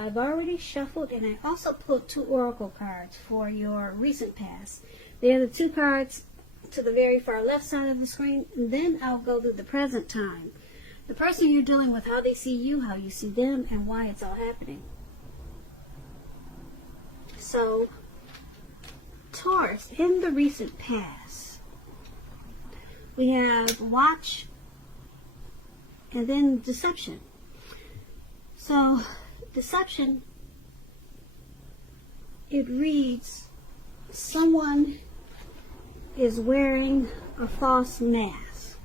I've already shuffled, and I also put 2 oracle cards for your recent past. They are the 2 cards to the very far left side of the screen, and then I'll go to the present time. The person you're dealing with, how they see you, how you see them, and why it's all happening. So, Taurus, in the recent past, we have watch and then deception. So, deception, it reads, someone is wearing a false mask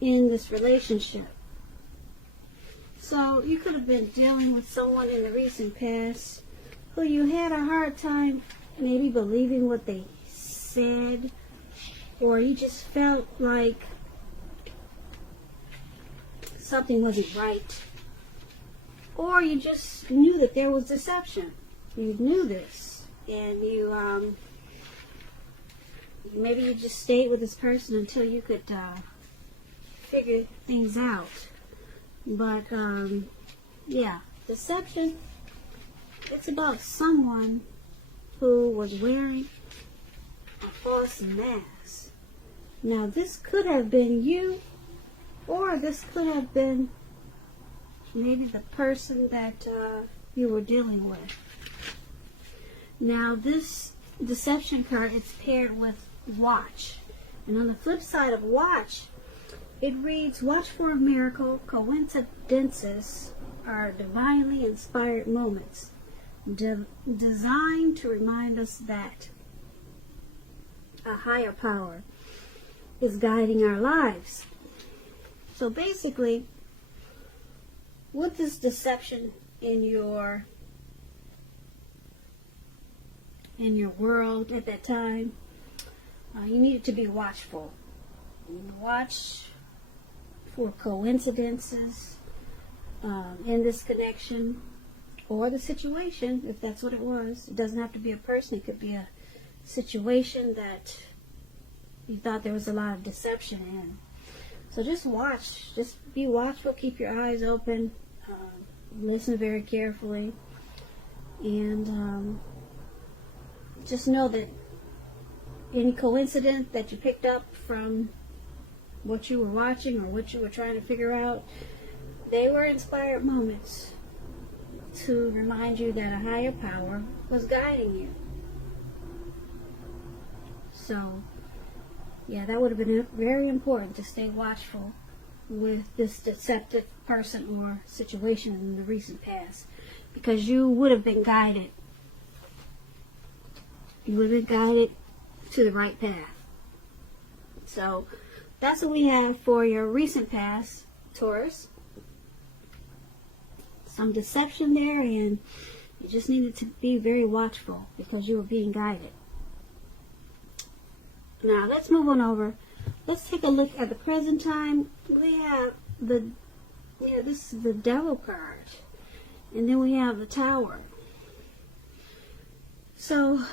in this relationship. So you could have been dealing with someone in the recent past who you had a hard time maybe believing what they said, or you just felt like something wasn't right, or you just knew that there was deception. You knew this, and you maybe you just stayed with this person until you could figure things out. But yeah, deception, it's about someone who was wearing a false mask. Now this could have been you, or this could have been maybe the person that you were dealing with. Now this deception card, it's paired with watch. And on the flip side of watch, it reads, watch for a miracle. Coincidences are divinely inspired moments designed to remind us that a higher power is guiding our lives. So basically, with this deception in your world at that time, you needed to be watchful. Watch for coincidences in this connection or the situation, if that's what it was. It doesn't have to be a person. It could be a situation that you thought there was a lot of deception in. So just watch. Just be watchful. Keep your eyes open. Listen very carefully. And just know that any coincidence that you picked up from what you were watching or what you were trying to figure out, they were inspired moments to remind you that a higher power was guiding you. So, yeah, that would have been very important to stay watchful with this deceptive person or situation in the recent past, because you would have been guided. You would have been guided to the right path. So that's what we have for your recent past, Taurus. Some deception there, and you just needed to be very watchful because you were being guided. Now let's move on over. Let's take a look at the present time. We have this is the Devil card, and then we have the Tower. So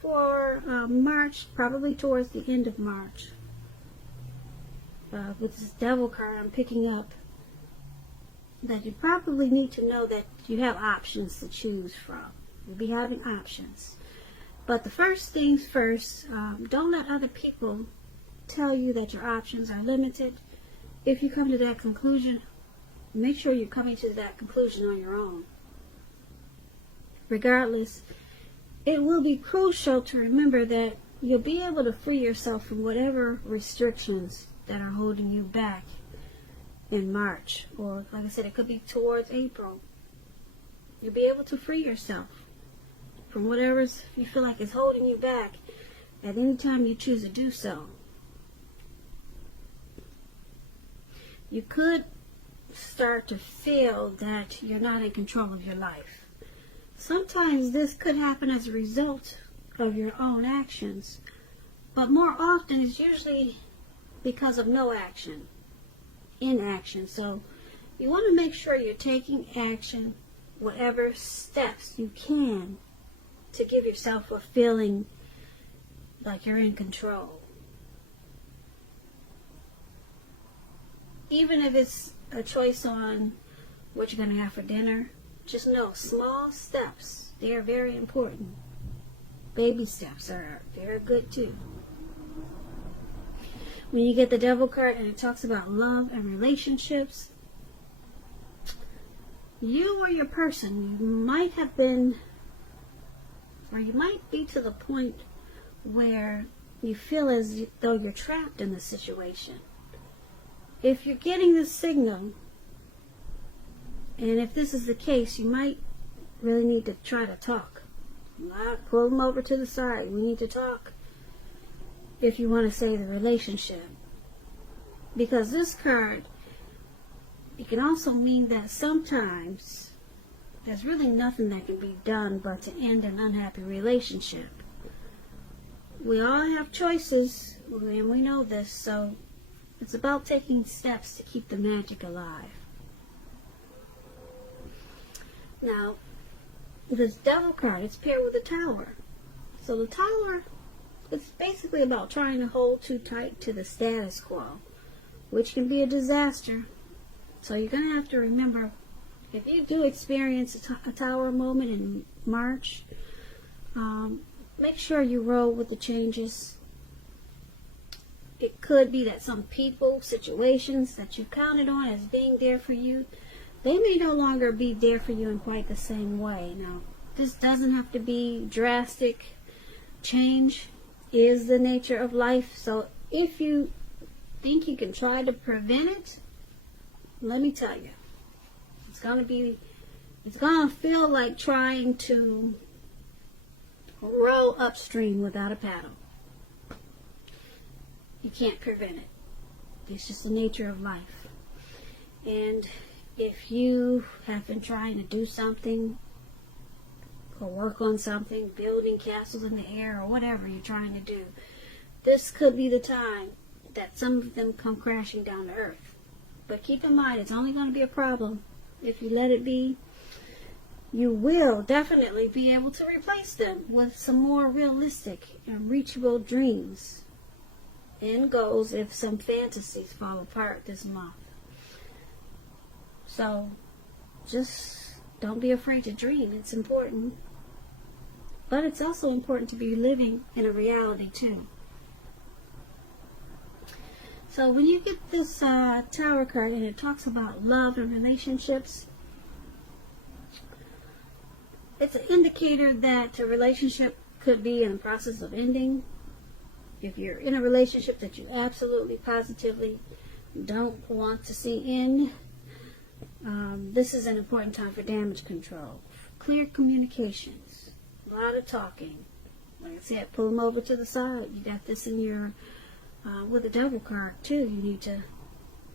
for March, probably towards the end of March, with this Devil card, I'm picking up that you probably need to know that you have options to choose from. You'll be having options. But the first things first, don't let other people tell you that your options are limited. If you come to that conclusion, make sure you're coming to that conclusion on your own. Regardless, it will be crucial to remember that you'll be able to free yourself from whatever restrictions that are holding you back in March, or like I said, it could be towards April. You'll be able to free yourself from whatever you feel like is holding you back at any time you choose to do so. You could start to feel that you're not in control of your life. Sometimes this could happen as a result of your own actions, but more often it's usually because of no action, inaction. So you want to make sure you're taking action, whatever steps you can, to give yourself a feeling like you're in control. Even if it's a choice on what you're going to have for dinner. Just know, small steps, they are very important. Baby steps are very good too. When you get the Devil card and it talks about love and relationships, you or your person, you might have been, or you might be to the point where you feel as though you're trapped in the situation. If you're getting this signal, and if this is the case, you might really need to try to talk. Pull them over to the side. We need to talk if you want to save the relationship. Because this card, it can also mean that sometimes there's really nothing that can be done but to end an unhappy relationship. We all have choices, and we know this, so it's about taking steps to keep the magic alive. Now, this Devil card, it's paired with the Tower. So the Tower, it's basically about trying to hold too tight to the status quo, which can be a disaster. So you're going to have to remember, if you do experience a Tower moment in March, make sure you roll with the changes. It could be that some people, situations that you counted on as being there for you, they may no longer be there for you in quite the same way. Now, this doesn't have to be drastic. Change is the nature of life. So if you think you can try to prevent it, let me tell you, it's going to feel like trying to row upstream without a paddle. You can't prevent it. It's just the nature of life. And if you have been trying to do something or work on something, building castles in the air or whatever you're trying to do, this could be the time that some of them come crashing down to earth. But keep in mind, it's only going to be a problem if you let it be. You will definitely be able to replace them with some more realistic and reachable dreams and goals if some fantasies fall apart this month. So, just don't be afraid to dream. It's important. But it's also important to be living in a reality too. So when you get this Tower card and it talks about love and relationships, it's an indicator that a relationship could be in the process of ending. If you're in a relationship that you absolutely, positively don't want to see end, this is an important time for damage control. Clear communications. A lot of talking. Like I said, pull them over to the side. You got this in your, with the Devil card too. You need to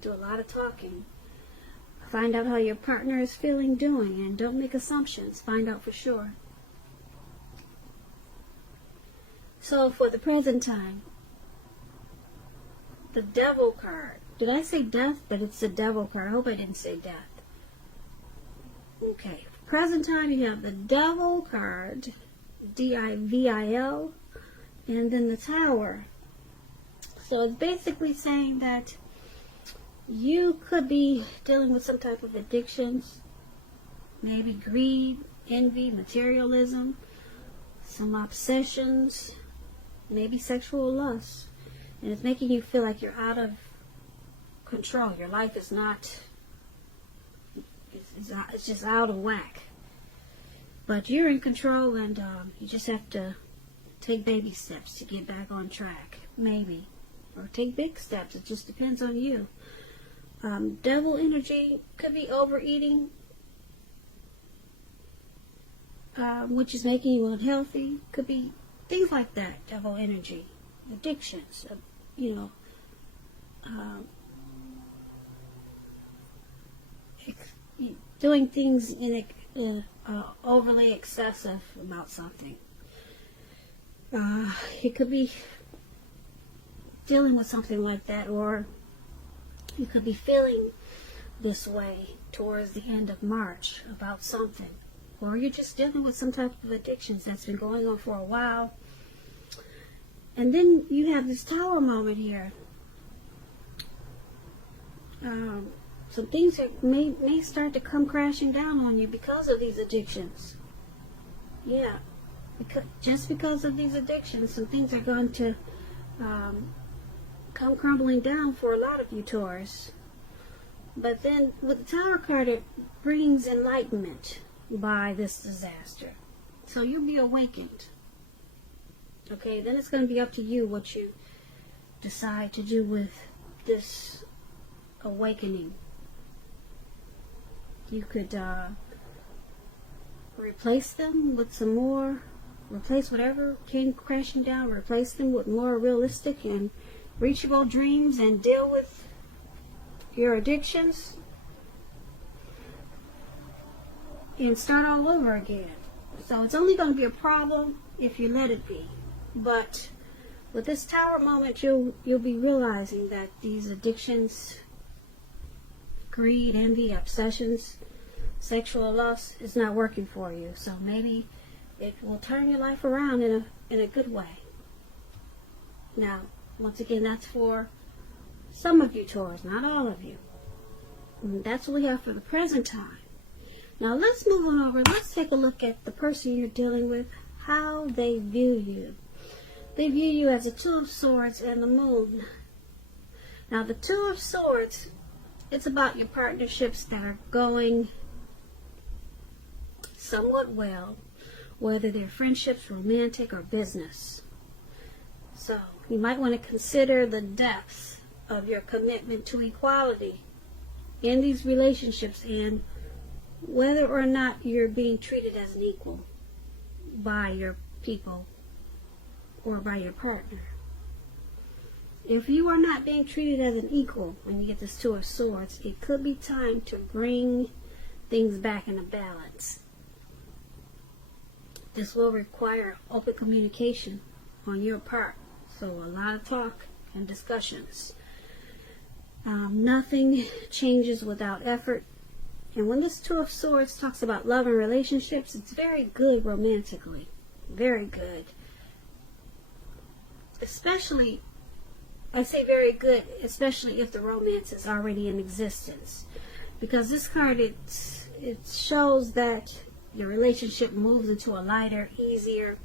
do a lot of talking. Find out how your partner is feeling, doing, and don't make assumptions. Find out for sure. So for the present time, the Devil card. Did I say death? But it's the Devil card. I hope I didn't say death. Okay. Present time, you have the Devil card, D-I-V-I-L, and then the Tower. So it's basically saying that you could be dealing with some type of addictions, maybe greed, envy, materialism, some obsessions, maybe sexual lust. And it's making you feel like you're out of control. Your life is not, it's just out of whack. But you're in control, and you just have to take baby steps to get back on track, maybe. Or take big steps. It just depends on you. Devil energy could be overeating, which is making you unhealthy. Could be things like that, devil energy. Addictions, doing things in overly excessive about something. It could be dealing with something like that, or you could be feeling this way towards the end of March about something, or you're just dealing with some type of addictions that's been going on for a while. And then you have this Tower moment here. some things may start to come crashing down on you because of these addictions. Yeah, just because of these addictions, some things are going to come crumbling down for a lot of you Taurus. But then with the Tower card, it brings enlightenment by this disaster. So you'll be awakened. Okay, then it's going to be up to you what you decide to do with this awakening. You could replace them with some more, replace whatever came crashing down, replace them with more realistic and reachable dreams and deal with your addictions and start all over again. So it's only going to be a problem if you let it be. But with this Tower moment, you'll be realizing that these addictions, greed, envy, obsessions, sexual lust is not working for you. So maybe it will turn your life around in a good way. Now, once again, that's for some of you Taurus, not all of you. And that's what we have for the present time. Now let's move on over. Let's take a look at the person you're dealing with, how they view you. They view you as a Two of Swords and the Moon. Now the Two of Swords, it's about your partnerships that are going somewhat well, whether they're friendships, romantic, or business. So you might want to consider the depth of your commitment to equality in these relationships and whether or not you're being treated as an equal by your people or by your partner. If you are not being treated as an equal when you get this Two of Swords, it could be time to bring things back into balance. This will require open communication on your part. So a lot of talk and discussions. Nothing changes without effort. And when this Two of Swords talks about love and relationships, it's very good romantically. Very good. Especially, I say very good, especially if the romance is already in existence. Because this card, it shows that the relationship moves into a lighter, easier,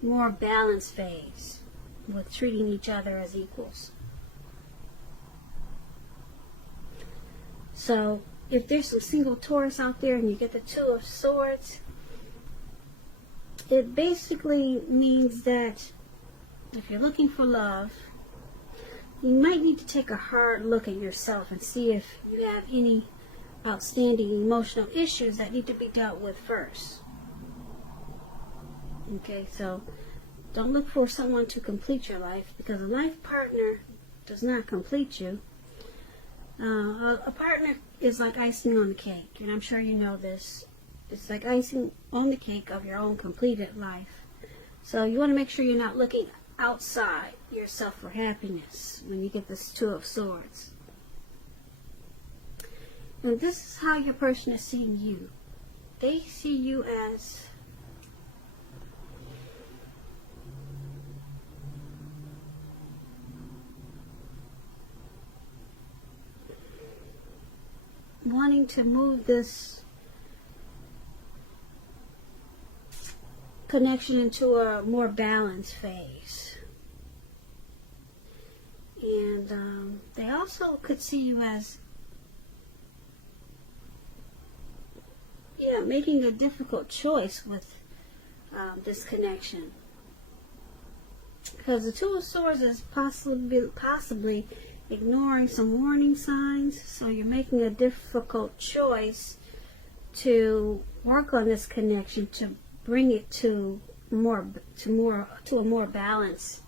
more balanced phase with treating each other as equals. So if there's some single Taurus out there and you get the Two of Swords, it basically means that if you're looking for love, you might need to take a hard look at yourself and see if you have any outstanding emotional issues that need to be dealt with first. Okay, so don't look for someone to complete your life, because a life partner does not complete you. A partner is like icing on the cake, and I'm sure you know this. It's like icing on the cake of your own completed life. So you want to make sure you're not looking outside yourself for happiness when you get this Two of Swords. And this is how your person is seeing you. They see you as wanting to move this connection into a more balanced phase. And they also could see you as making a difficult choice with this connection. Because the Two of Swords is possibly ignoring some warning signs, so you're making a difficult choice to work on this connection to bring it to a more balanced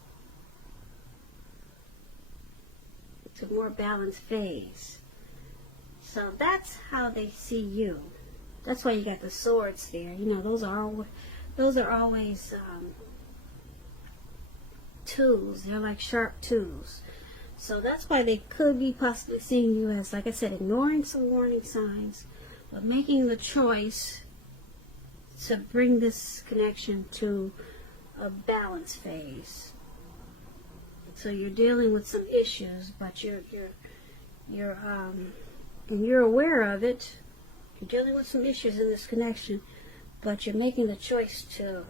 phase. So that's how they see you. That's why you got the swords there. You know, those are always tools. They're like sharp tools. So that's why they could be possibly seeing you as, like I said, ignoring some warning signs, but making the choice to bring this connection to a balance phase. So you're dealing with some issues, but you're and you're aware of it. You're dealing with some issues in this connection, but you're making the choice to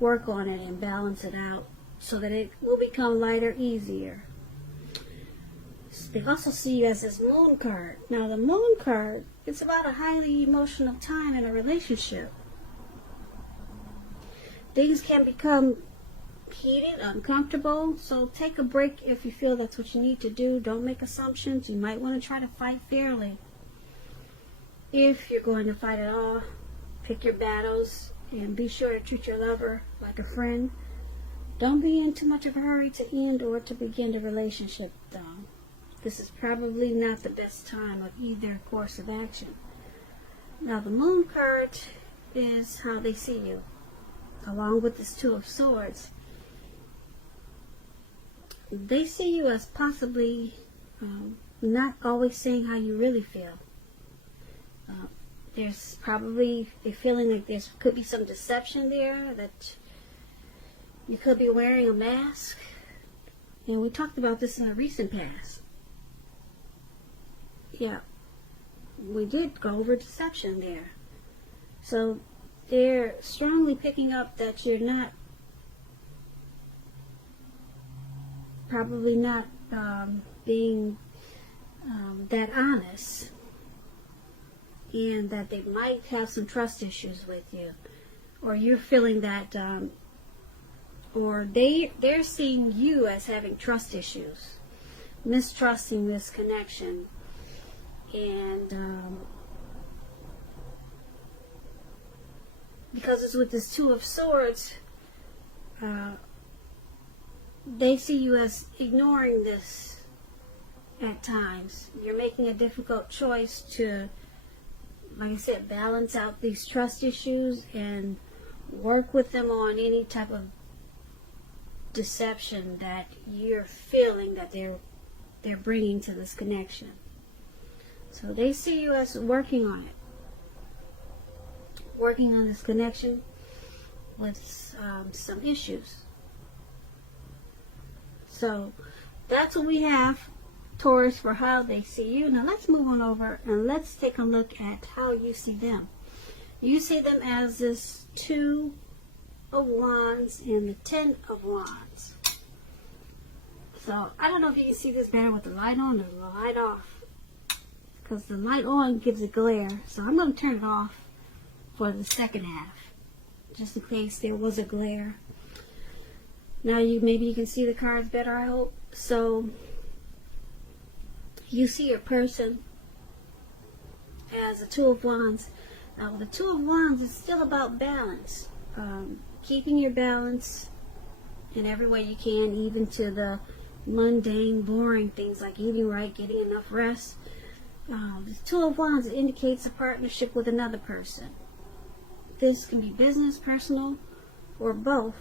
work on it and balance it out so that it will become lighter, easier. They also see you as this moon card. Now, the moon card, it's about a highly emotional time in a relationship. Things can become heated, uncomfortable, so take a break if you feel that's what you need to do. Don't make assumptions. You might want to try to fight fairly. If you're going to fight at all, pick your battles and be sure to treat your lover like a friend. Don't be in too much of a hurry to end or to begin the relationship, though. This is probably not the best time of either course of action. Now, the moon card is how they see you, along with this Two of Swords. They see you as possibly not always saying how you really feel. There's probably a feeling like there could be some deception there, that you could be wearing a mask. And we talked about this in a recent past. Yeah, we did go over deception there. So they're strongly picking up that you're not, probably not being that honest, and that they might have some trust issues with you, or you're feeling that, or they're seeing you as having trust issues, mistrusting this connection, and because it's with this Two of Swords, they see you as ignoring this at times. You're making a difficult choice to, like I said, balance out these trust issues and work with them on any type of deception that you're feeling that they're bringing to this connection. So they see you as working on it, working on this connection with some issues. So that's what we have, Taurus, for how they see you. Now let's move on over and let's take a look at how you see them. You see them as this Two of Wands and the Ten of Wands. So I don't know if you can see this better with the light on or the light off, because the light on gives a glare. So I'm going to turn it off for the second half, just in case there was a glare. Now maybe you can see the cards better, I hope. So you see your person as a Two of Wands. Now with the Two of Wands, it's still about balance. Keeping your balance in every way you can, even to the mundane, boring things like eating right, getting enough rest. The Two of Wands indicates a partnership with another person. This can be business, personal, or both.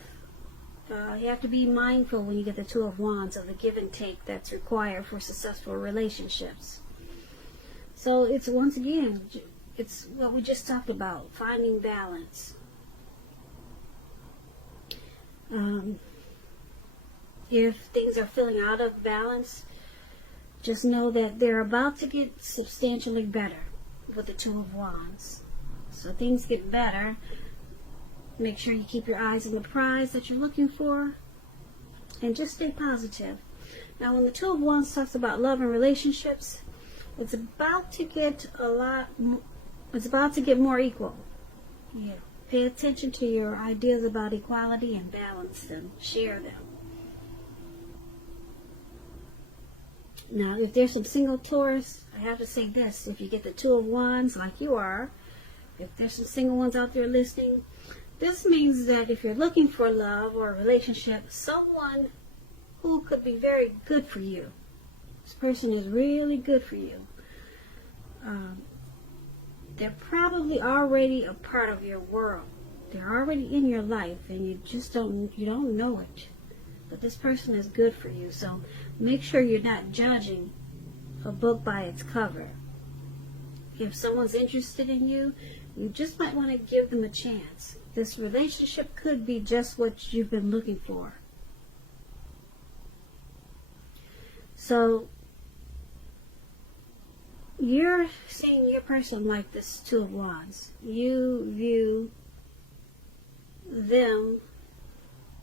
You have to be mindful when you get the Two of Wands of the give and take that's required for successful relationships. So it's, once again, it's what we just talked about, finding balance. If things are feeling out of balance, just know that they're about to get substantially better with the Two of Wands. So things get better. Make sure you keep your eyes on the prize that you're looking for, and just stay positive. Now, when the Two of Wands talks about love and relationships, it's about to get more equal. Yeah. Pay attention to your ideas about equality and balance them. Share them. Now, if there's some single Taurus, I have to say this. If you get the Two of Wands like you are, if there's some single ones out there listening, this means that if you're looking for love or a relationship, someone who could be very good for you, this person is really good for you, they're probably already a part of your world. They're already in your life, and you don't know it. But this person is good for you, so make sure you're not judging a book by its cover. If someone's interested in you, you just might want to give them a chance. This relationship could be just what you've been looking for. So you're seeing your person like this Two of Wands. You view them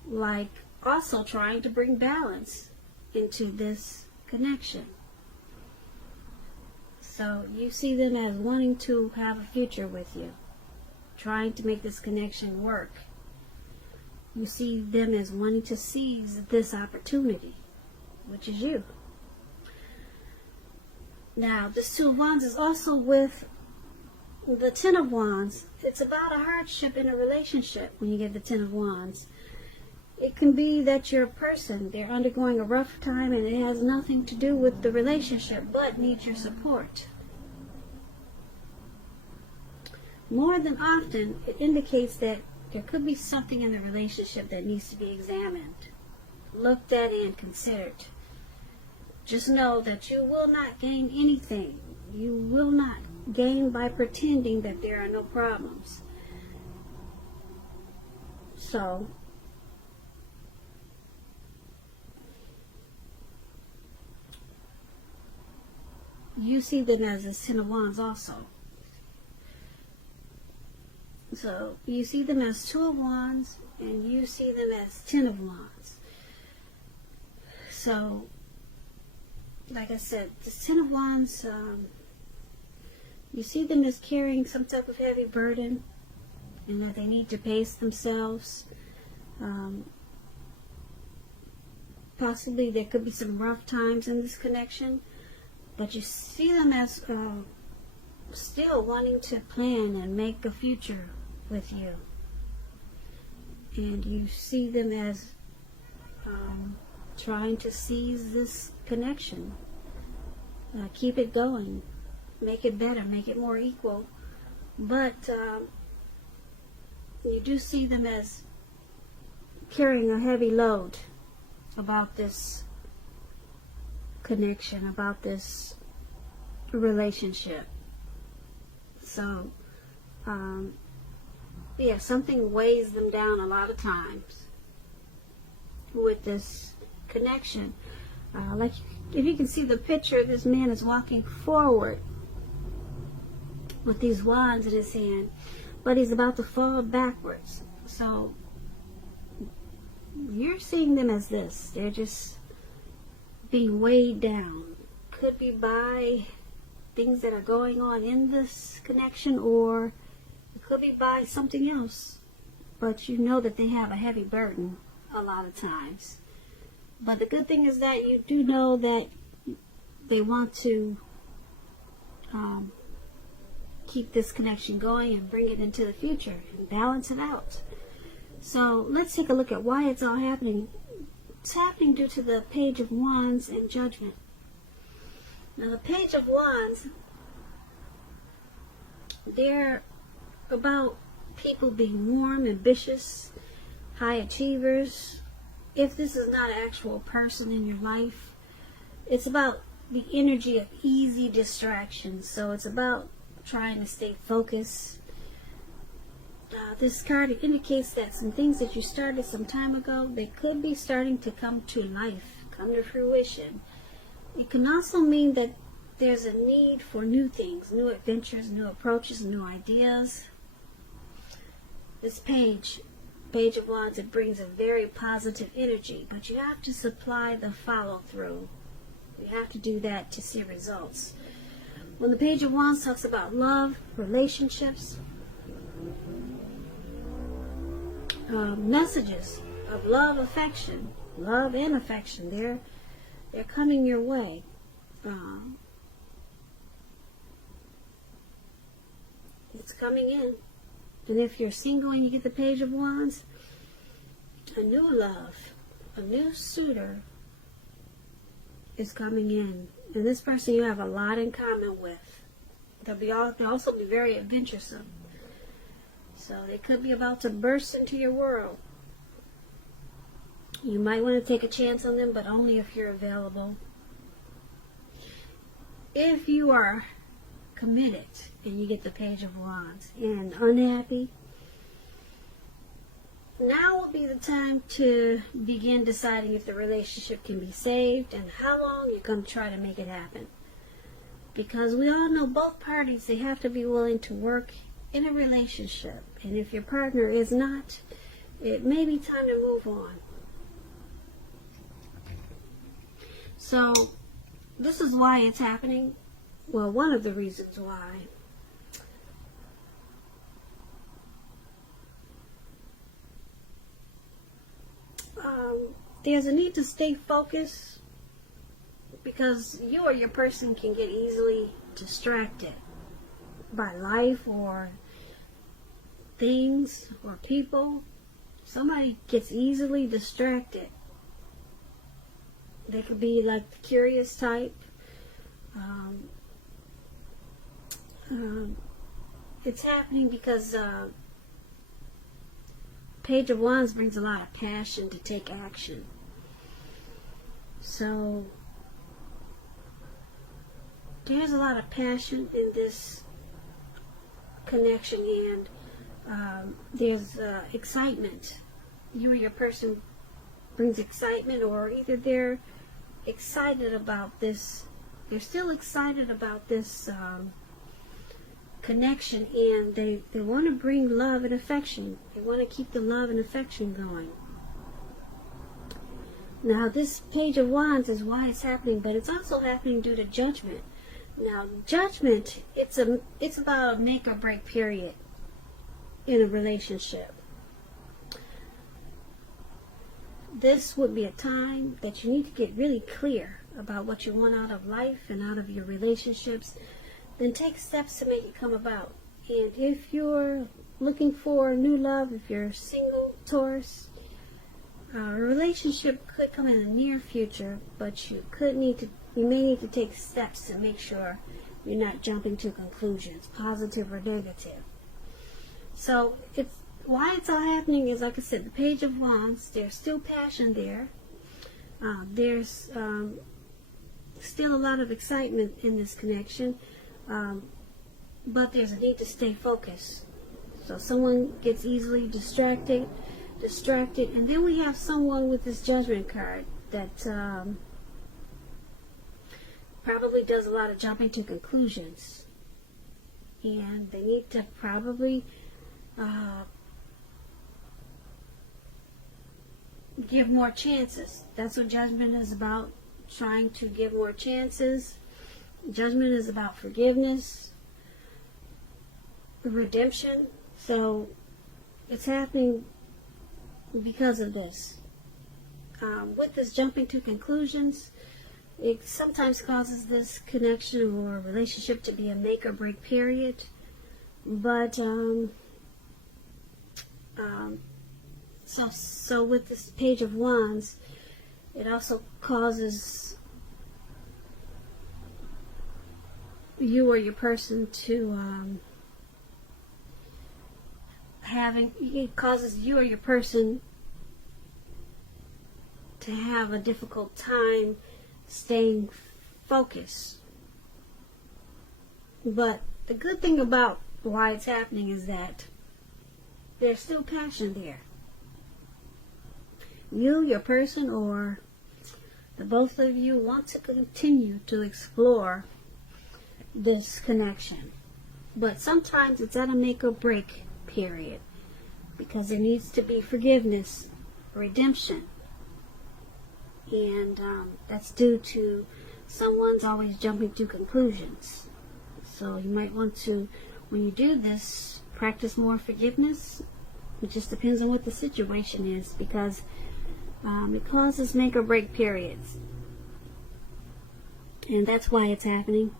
like also trying to bring balance into this connection. So you see them as wanting to have a future with you, trying to make this connection work. You see them as wanting to seize this opportunity, which is you. Now, this Two of Wands is also with the Ten of Wands. It's about a hardship in a relationship when you get the Ten of Wands. It can be that your person, they're undergoing a rough time and it has nothing to do with the relationship, but needs your support. More than often, it indicates that there could be something in the relationship that needs to be examined, looked at, and considered. Just know that you will not gain anything. You will not gain by pretending that there are no problems. So, you see them as the Ten of Wands also. So you see them as Two of Wands, and you see them as Ten of Wands. So, like I said, the Ten of Wands, you see them as carrying some type of heavy burden, and that they need to pace themselves. Possibly there could be some rough times in this connection, but you see them as still wanting to plan and make a future with you. And you see them as trying to seize this connection, keep it going, make it better, make it more equal. But you do see them as carrying a heavy load about this connection, about this relationship. So, yeah, something weighs them down a lot of times with this connection. Like, if you can see the picture, this man is walking forward with these wands in his hand, but he's about to fall backwards. So, you're seeing them as this. They're just being weighed down. Could be by things that are going on in this connection, or it could be by something else. But you know that they have a heavy burden a lot of times. But the good thing is that you do know that they want to keep this connection going and bring it into the future and balance it out. So let's take a look at why it's all happening. It's happening due to the Page of Wands and Judgment. Now, the Page of Wands, they're about people being warm, ambitious, high achievers. If this is not an actual person in your life, it's about the energy of easy distractions. So it's about trying to stay focused. This card indicates that some things that you started some time ago, they could be starting to come to life, come to fruition. It can also mean that there's a need for new things, new adventures, new approaches, new ideas. This Page of Wands, it brings a very positive energy, but you have to supply the follow-through. You have to do that to see results. When the Page of Wands talks about love, relationships, messages of love, affection, love and affection, they're coming your way. It's coming in. And if you're single and you get the Page of Wands, a new love, a new suitor is coming in. And this person you have a lot in common with. They'll also be very adventuresome. So they could be about to burst into your world. You might want to take a chance on them, but only if you're available. If you are committed and you get the Page of Wands and unhappy, now will be the time to begin deciding if the relationship can be saved and how long you're going to try to make it happen. Because we all know both parties, they have to be willing to work in a relationship. And if your partner is not, it may be time to move on. So, this is why it's happening. Well, one of the reasons why. There's a need to stay focused, because you or your person can get easily distracted by life or things or people. Somebody gets easily distracted. They could be like the curious type. It's happening because Page of Wands brings a lot of passion to take action. So there's a lot of passion in this connection, and there's excitement. You or your person brings excitement, or either they're excited about this, they're still excited about this connection, and they want to bring love and affection. They want to keep the love and affection going. Now, this Page of Wands is why it's happening, but it's also happening due to judgment. Now, judgment, it's about a make or break period in a relationship. This would be a time that you need to get really clear about what you want out of life and out of your relationships. Then take steps to make it come about. And if you're looking for new love, if you're single, Taurus, a relationship could come in the near future, but you may need to take steps to make sure you're not jumping to conclusions, positive or negative. So why it's all happening is, like I said, the Page of Wands, there's still passion there. There's still a lot of excitement in this connection, but there's a need to stay focused. So someone gets easily distracted, and then we have someone with this Judgment card that probably does a lot of jumping to conclusions, and they need to probably give more chances. That's what Judgment is about, trying to give more chances. Judgment is about forgiveness, redemption. So it's happening because of this. With this jumping to conclusions, it sometimes causes this connection or relationship to be a make or break period. But so with this Page of Wands, it also causes you or your person to it causes you or your person to have a difficult time staying focused. But the good thing about why it's happening is that there's still passion there. You, your person, or the both of you want to continue to explore this connection. But sometimes it's at a make or break period, because there needs to be forgiveness, redemption, and that's due to someone's always jumping to conclusions. So you might want to, when you do this, practice more forgiveness. It just depends on what the situation is, because it causes make or break periods, and that's why it's happening.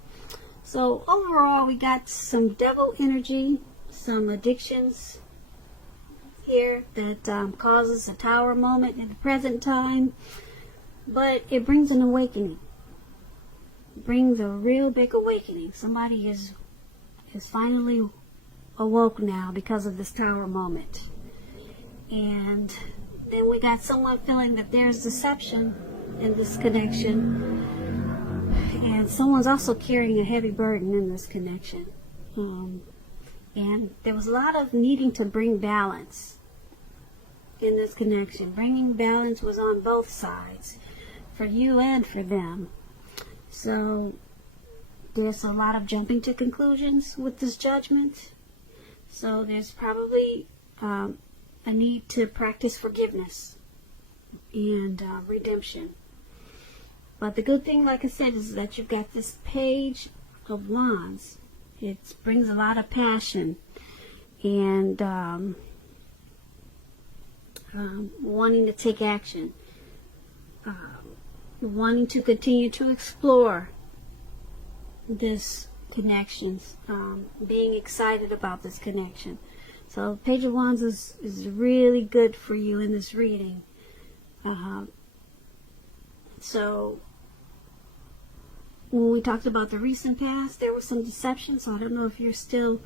So overall, we got some devil energy, some addictions here that causes a Tower moment in the present time, but it brings an awakening. It brings a real big awakening. Somebody is finally awoke now because of this Tower moment. And then we got someone feeling that there's deception in this connection, and someone's also carrying a heavy burden in this connection. And there was a lot of needing to bring balance in this connection. Bringing balance was on both sides, for you and for them. So there's a lot of jumping to conclusions with this judgment. So there's probably a need to practice forgiveness and redemption. But the good thing, like I said, is that you've got this Page of Wands. It brings a lot of passion and wanting to take action, wanting to continue to explore this connections, being excited about this connection. So Page of Wands is really good for you in this reading. So when we talked about the recent past, there was some deception, so I don't know if you're still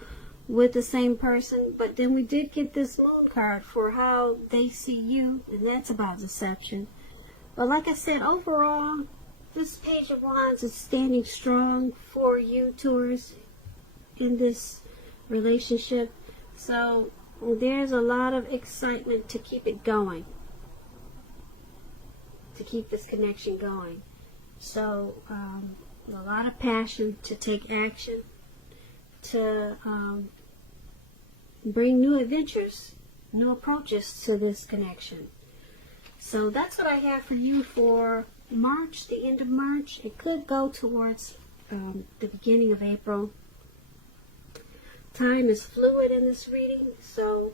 with the same person, but then we did get this Moon card for how they see you, and that's about deception. But like I said, overall, this Page of Wands is standing strong for you, Taurus, in this relationship. So there's a lot of excitement to keep it going, to keep this connection going. So a lot of passion to take action, to bring new adventures, new approaches to this connection. So that's what I have for you for March, the end of March. It could go towards the beginning of April. Time is fluid in this reading, so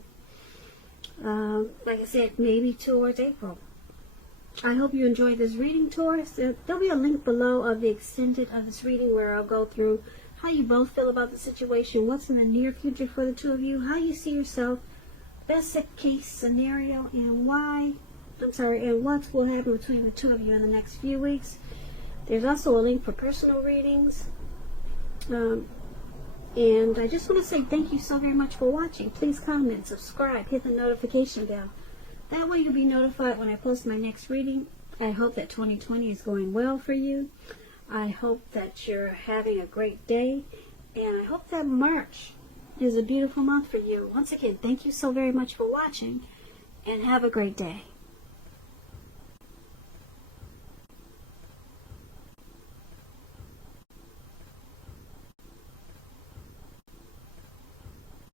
like I said, maybe towards April. I hope you enjoyed this reading, Taurus. There'll be a link below of the extended of this reading where I'll go through how you both feel about the situation, what's in the near future for the two of you, how you see yourself, best case scenario, and what will happen between the two of you in the next few weeks. There's also a link for personal readings. And I just want to say thank you so very much for watching. Please comment, subscribe, hit the notification bell. That way you'll be notified when I post my next reading. I hope that 2020 is going well for you. I hope that you're having a great day. And I hope that March is a beautiful month for you. Once again, thank you so very much for watching. And have a great day.